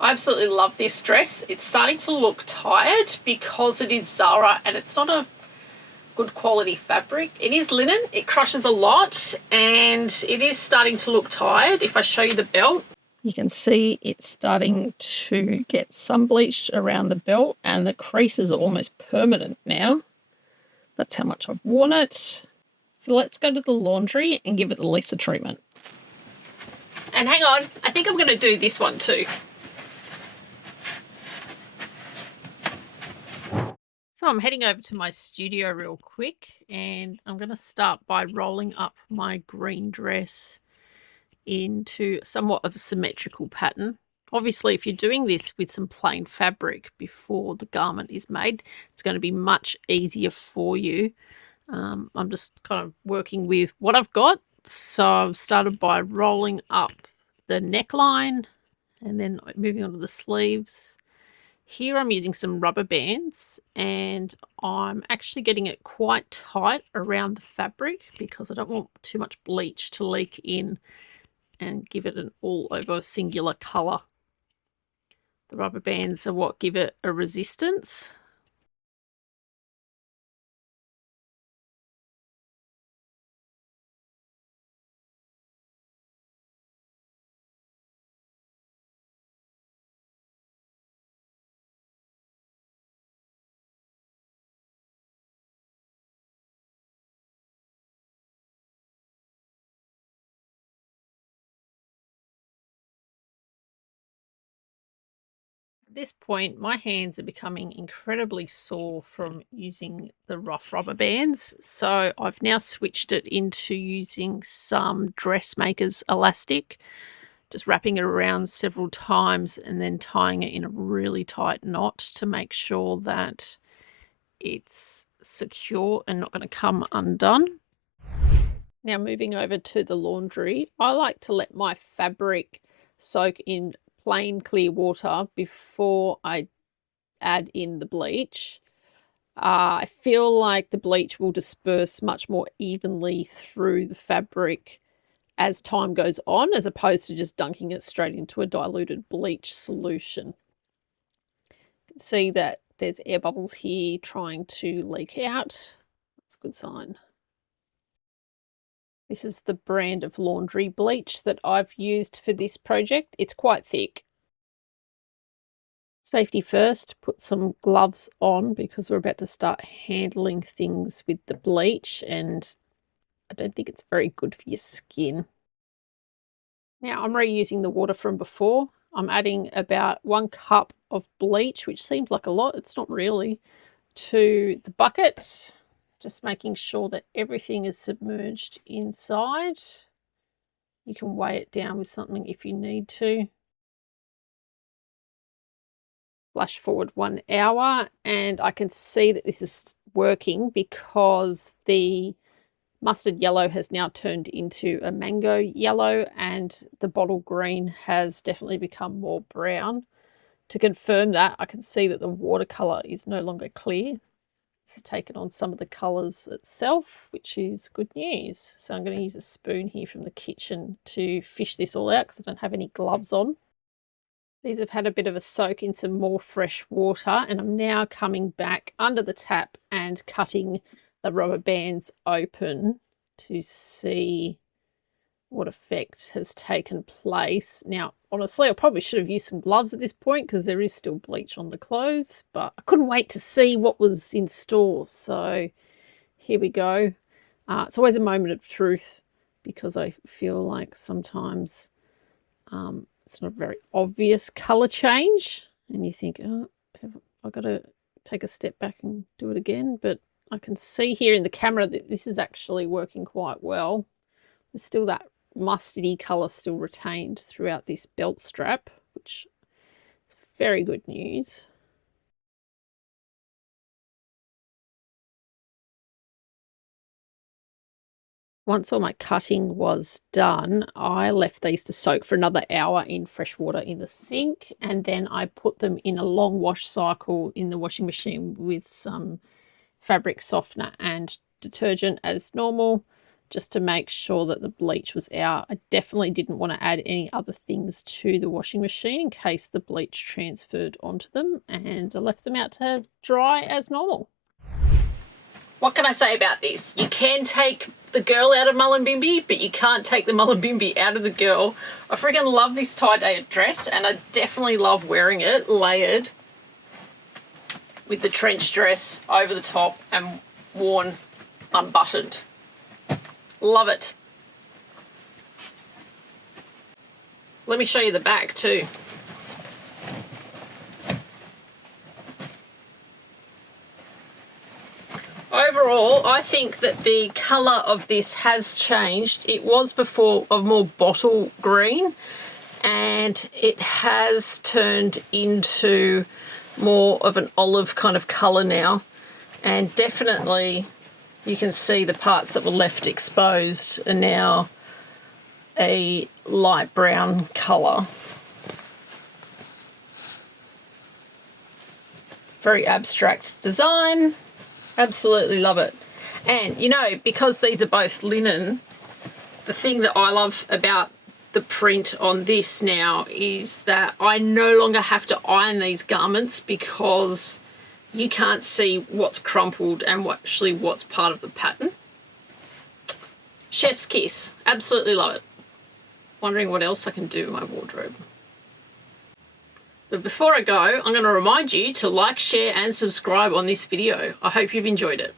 I absolutely love this dress. It's starting to look tired because it is Zara and it's not a good quality fabric. It is linen, it crushes a lot, and it is starting to look tired. If I show you the belt, you can see it's starting to get sun bleached around the belt and the creases are almost permanent now. That's how much I've worn it. So let's go to the laundry and give it the Lisa treatment. And hang on, I think I'm going to do this one too. So I'm heading over to my studio real quick and I'm going to start by rolling up my green dress into somewhat of a symmetrical pattern. Obviously, if you're doing this with some plain fabric before the garment is made, it's going to be much easier for you. I'm just kind of working with what I've got. So I've started by rolling up the neckline and then moving on to the sleeves. Here I'm using some rubber bands and I'm actually getting it quite tight around the fabric because I don't want too much bleach to leak in and give it an all over singular colour. The rubber bands are what give it a resistance. At this point, my hands are becoming incredibly sore from using the rough rubber bands. So I've now switched it into using some dressmaker's elastic, just wrapping it around several times and then tying it in a really tight knot to make sure that it's secure and not going to come undone. Now moving over to the laundry, I like to let my fabric soak in plain clear water before I add in the bleach. I feel like the bleach will disperse much more evenly through the fabric as time goes on, as opposed to just dunking it straight into a diluted bleach solution. You can see that there's air bubbles here trying to leak out. That's a good sign. This is the brand of laundry bleach that I've used for this project. It's quite thick. Safety first, put some gloves on because we're about to start handling things with the bleach and I don't think it's very good for your skin. Now I'm reusing the water from before. I'm adding about 1 cup of bleach, which seems like a lot, it's not really, to the bucket. Just making sure that everything is submerged inside. You can weigh it down with something if you need to. Flash forward 1 hour and I can see that this is working because the mustard yellow has now turned into a mango yellow and the bottle green has definitely become more brown. To confirm that, I can see that the watercolour is no longer clear. It's taken on some of the colours itself, which is good news. So I'm going to use a spoon here from the kitchen to fish this all out because I don't have any gloves on. These have had a bit of a soak in some more fresh water and I'm now coming back under the tap and cutting the rubber bands open to see what effect has taken place. Now, honestly, I probably should have used some gloves at this point because there is still bleach on the clothes, but I couldn't wait to see what was in store. So here we go. It's always a moment of truth because I feel like sometimes it's not a very obvious colour change and you think, oh, have I got to take a step back and do it again? But I can see here in the camera that this is actually working quite well. There's still that mustardy colour still retained throughout this belt strap, which is very good news. Once all my cutting was done, I left these to soak for another hour in fresh water in the sink, and then I put them in a long wash cycle in the washing machine with some fabric softener and detergent as normal. just to make sure that the bleach was out. I definitely didn't want to add any other things to the washing machine in case the bleach transferred onto them, and I left them out to dry as normal. What can I say about this? You can take the girl out of Mullumbimby, but you can't take the Mullumbimby out of the girl. I freaking love this tie-dye dress, and I definitely love wearing it layered with the trench dress over the top and worn unbuttoned. Love it. Let me show you the back too. Overall, I think that the colour of this has changed. It was before a more bottle green, and it has turned into more of an olive kind of colour now. And definitely you can see the parts that were left exposed are now a light brown colour. Very abstract design. Absolutely love it. And you know, because these are both linen, the thing that I love about the print on this now is that I no longer have to iron these garments because you can't see what's crumpled and actually what's part of the pattern. Chef's kiss. Absolutely love it. Wondering what else I can do in my wardrobe. But before I go, I'm going to remind you to like, share and subscribe on this video. I hope you've enjoyed it.